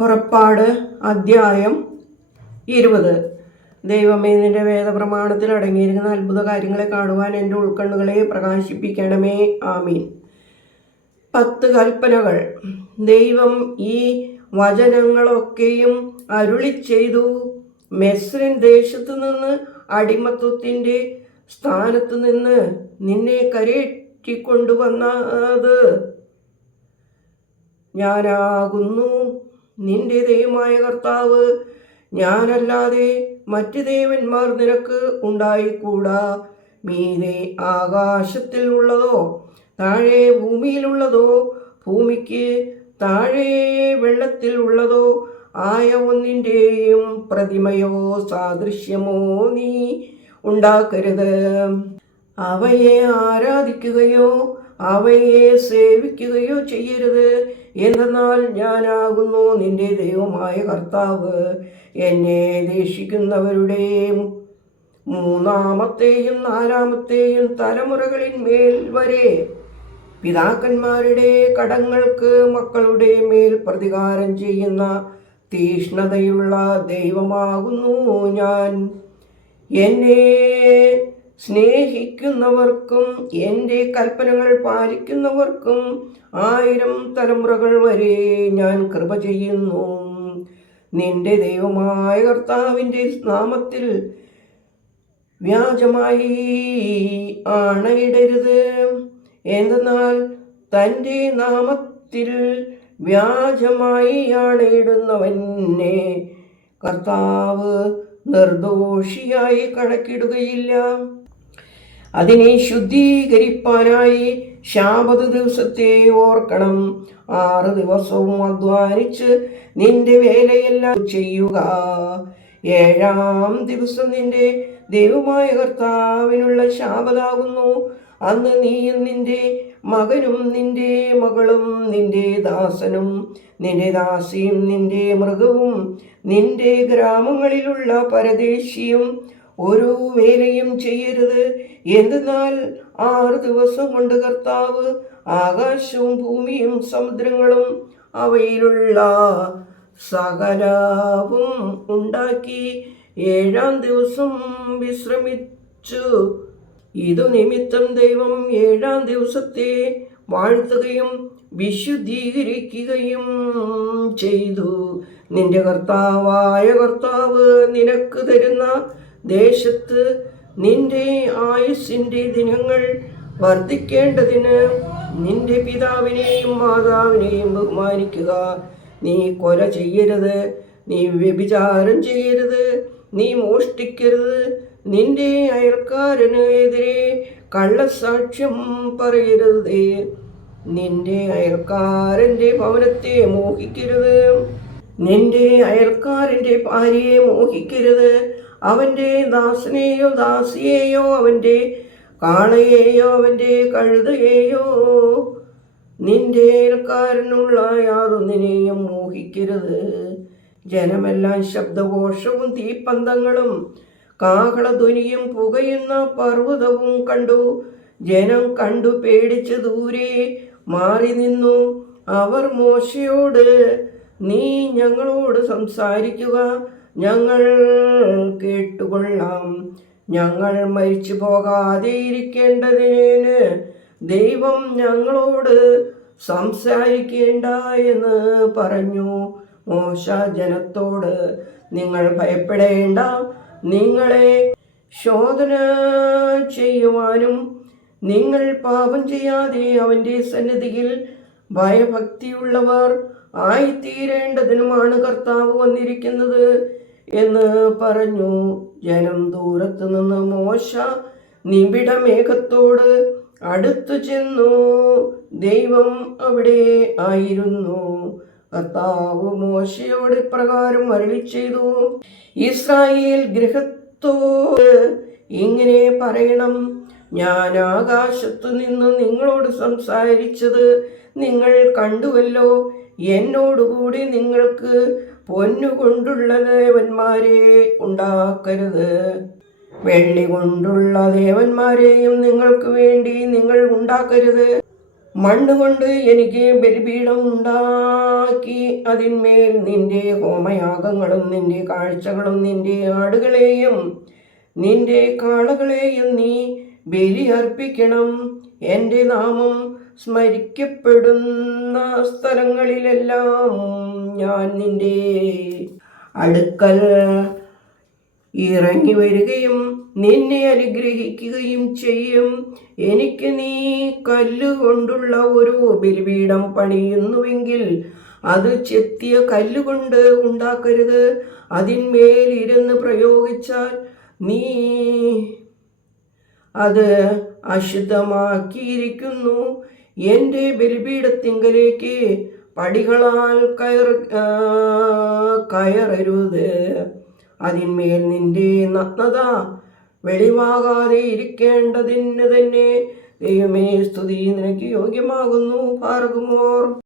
പുറപ്പാട് അദ്ധ്യായം ഇരുപത്. ദൈവമേ നിന്റെ വേദപ്രമാണത്തിൽ അടങ്ങിയിരിക്കുന്ന അത്ഭുത കാര്യങ്ങളെ കാണുവാൻ എന്റെ ഉൾക്കണ്ണുകളെ പ്രകാശിപ്പിക്കണമേ. ആമീൻ. പത്ത് കൽപ്പനകൾ. ദൈവം ഈ വചനങ്ങളൊക്കെയും അരുളി ചെയ്തു. മെസ്രിൻ ദേശത്തു നിന്ന് അടിമത്വത്തിന്റെ സ്ഥാനത്ത് നിന്ന് നിന്നെ കരയേറ്റിക്കൊണ്ടുവന്നത് ഞാനാകുന്നു. നിന്റെ ദൈവമായ കർത്താവ് ഞാനല്ലാതെ മറ്റ് ദേവന്മാർ നിനക്ക് ഉണ്ടായിക്കൂടാ. മീതെ ആകാശത്തിൽ ഉള്ളതോ താഴെ ഭൂമിയിലുള്ളതോ ഭൂമിക്ക് താഴെ വെള്ളത്തിൽ ഉള്ളതോ ആയ ഒന്നിന്റെയും പ്രതിമയോ സാദൃശ്യമോ നീ ഉണ്ടാക്കരുത്. അവയെ ആരാധിക്കുകയോ അവയെ സേവിക്കുകയോ ചെയ്യരുത്. എന്തെന്നാൽ ഞാനാകുന്നു നിന്റെ ദൈവമായ കർത്താവ്. എന്നെ ദേഷിക്കുന്നവരുടെയും മൂന്നാമത്തെയും നാലാമത്തെയും തലമുറകളിന്മേൽ വരെ പിതാക്കന്മാരുടെ കടങ്ങൾക്ക് മക്കളുടെ മേൽ പ്രതികാരം ചെയ്യുന്ന തീഷ്ണതയുള്ള ദൈവമാകുന്നു ഞാൻ. എന്നെ സ്നേഹിക്കുന്നവർക്കും എന്റെ കൽപ്പനകൾ പാലിക്കുന്നവർക്കും ആയിരം തലമുറകൾ വരെ ഞാൻ കൃപ ചെയ്യുന്നു. നിന്റെ ദൈവമായ കർത്താവിന്റെ നാമത്തിൽ വ്യാജമായി ആണയിടരുത്. എന്തെന്നാൽ തന്റെ നാമത്തിൽ വ്യാജമായി ആണയിടുന്നവനെ കർത്താവ് നിർദോഷിയായി കണക്കിടുകയില്ല. അതിനെ ശുദ്ധീകരിപ്പാനായി ശാപത് ദിവസത്തെ ഓർക്കണം. ആറ് ദിവസവും അധ്വാനിച്ച് നിന്റെ വേലയെല്ലാം ചെയ്യുക. ഏഴാം ദിവസം നിന്റെ ദൈവമായ കർത്താവിനുള്ള ശാപതാകുന്നു. അന്ന് നീയും നിന്റെ മകനും നിന്റെ മകളും നിന്റെ ദാസനും നിന്റെ ദാസിയും നിന്റെ മൃഗവും നിന്റെ ഗ്രാമങ്ങളിലുള്ള പരദേശിയും ഒരു വേലയും ചെയ്യരുത്. എന്തെന്നാൽ ആറ് ദിവസം കൊണ്ട് കർത്താവ് ആകാശവും ഭൂമിയും സമുദ്രങ്ങളും അവയിലുള്ള സകലവും ഉണ്ടാക്കി ഏഴാം ദിവസം വിശ്രമിച്ചു. ഇതു നിമിത്തം ദൈവം ഏഴാം ദിവസത്തെ വാഴ്ത്തുകയും വിശുദ്ധീകരിക്കുകയും ചെയ്തു. നിന്റെ കർത്താവായ കർത്താവ് നിനക്ക് തരുന്ന ദേശത്ത് നിന്റെ ആയുസ്സിന്റെ ദിനങ്ങൾ വർദ്ധിക്കേണ്ടതിന് നിന്റെ പിതാവിനെയും മാതാവിനെയും ബഹുമാനിക്കുക. നീ കൊല ചെയ്യരുത് നീ വ്യഭിചാരം ചെയ്യരുത് നീ മോഷ്ടിക്കരുത്. നിന്റെ അയൽക്കാരന് എതിരെ കള്ളസാക്ഷ്യം പറയരുത്. നിന്റെ അയൽക്കാരന്റെ ഭവനത്തെ മോഹിക്കരുത്. നിന്റെ അയൽക്കാരന്റെ ഭാര്യയെ മോഹിക്കരുത്. അവന്റെ ദാസനെയോ ദാസിയെയോ അവന്റെ കാളയെയോ അവന്റെ കഴുതയെയോ. നിന്റെ ഏൽക്കാരനുള്ള യാതൊന്നിനെയും മോഹിക്കരുത്. ജനമെല്ലാം ശബ്ദഘോഷവും തീപ്പന്തങ്ങളും കാഹളധ്വനിയും പുകയുന്ന പർവതവും കണ്ടു. ജനം കണ്ടു പേടിച്ച് ദൂരെ മാറി നിന്നു. അവർ മോശയോട് നീ ഞങ്ങളോട് സംസാരിക്കുക. ഞങ്ങൾ കേട്ടുകൊള്ളാം. ഞങ്ങൾ മരിച്ചു പോകാതെ ഇരിക്കേണ്ടതിന് ദൈവം ഞങ്ങളോട് സംസാരിക്കേണ്ട എന്ന് പറഞ്ഞു. മോശ ജനത്തോട് നിങ്ങൾ ഭയപ്പെടേണ്ട. നിങ്ങളെ ശോധന ചെയ്യുവാനും നിങ്ങൾ പാപം ചെയ്യാതെ അവന്റെ സന്നിധിയിൽ ഭയഭക്തിയുള്ളവർ ആയിത്തീരേണ്ടതിനുമാണ് കർത്താവ് വന്നിരിക്കുന്നത്. എന്ന് പറഞ്ഞു. ജനം ദൂരത്തു നിന്ന് മോശ നിബിഡ മേഘത്തോട് അടുത്തു ചെന്നു. ദൈവം അവിടെ ആയിരുന്നു. കർത്താവ് മോശയോട് ഇപ്രകാരം അരളി ചെയ്തു. ഇസ്രായേൽ ഗൃഹത്തോട് ഇങ്ങനെ പറയണം. ഞാൻ ആകാശത്തു നിന്ന് നിങ്ങളോട് സംസാരിച്ചത് നിങ്ങൾ കണ്ടുവല്ലോ. എന്നോടുകൂടി നിങ്ങൾക്ക് പൊന്നുകൊണ്ടുള്ള ദേവന്മാരെ ഉണ്ടാക്കരുത്. വെള്ളി കൊണ്ടുള്ള ദേവന്മാരെയും നിങ്ങൾക്ക് വേണ്ടി നിങ്ങൾ ഉണ്ടാക്കരുത്. മണ്ണുകൊണ്ട് എനിക്ക് ബലിപീഠം ഉണ്ടാക്കി അതിന്മേൽ നിന്റെ ഹോമയാഗങ്ങളും നിന്റെ കാഴ്ചകളും നിന്റെ ആടുകളെയും നിന്റെ കാളകളെയും നീ ബലി അർപ്പിക്കണം എന്റെ നാമം സ്മരിക്കപ്പെടുന്ന സ്ഥലങ്ങളിലെല്ലാം ഞാൻ നിന്റെ അടുക്കൽ ഇറങ്ങി വരികയും നിന്നെ അനുഗ്രഹിക്കുകയും ചെയ്യും. എനിക്ക് നീ കല്ലുകൊണ്ടുള്ള ഒരു ബലിപീഠം പണിയുന്നുവെങ്കിൽ അത് ചെത്തിയ കല്ലുകൊണ്ട് ഉണ്ടാക്കരുത്. അതിന്മേൽ ഇരുന്ന് പ്രയോഗിച്ചാൽ നീ അത് അശുദ്ധമാക്കിയിരിക്കുന്നു. എന്റെ ബലിപീഠത്തിങ്കലേക്ക് പടികളാൽ കയർ കയറരുത്. അതിന്മേൽ നിന്റെ നഗ്നത വെളിവാകാതെ ഇരിക്കേണ്ടതിന് തന്നെ ദൈവമേ സ്തുതി. നിനക്ക് യോഗ്യമാകുന്നു പാർക്കുമോർ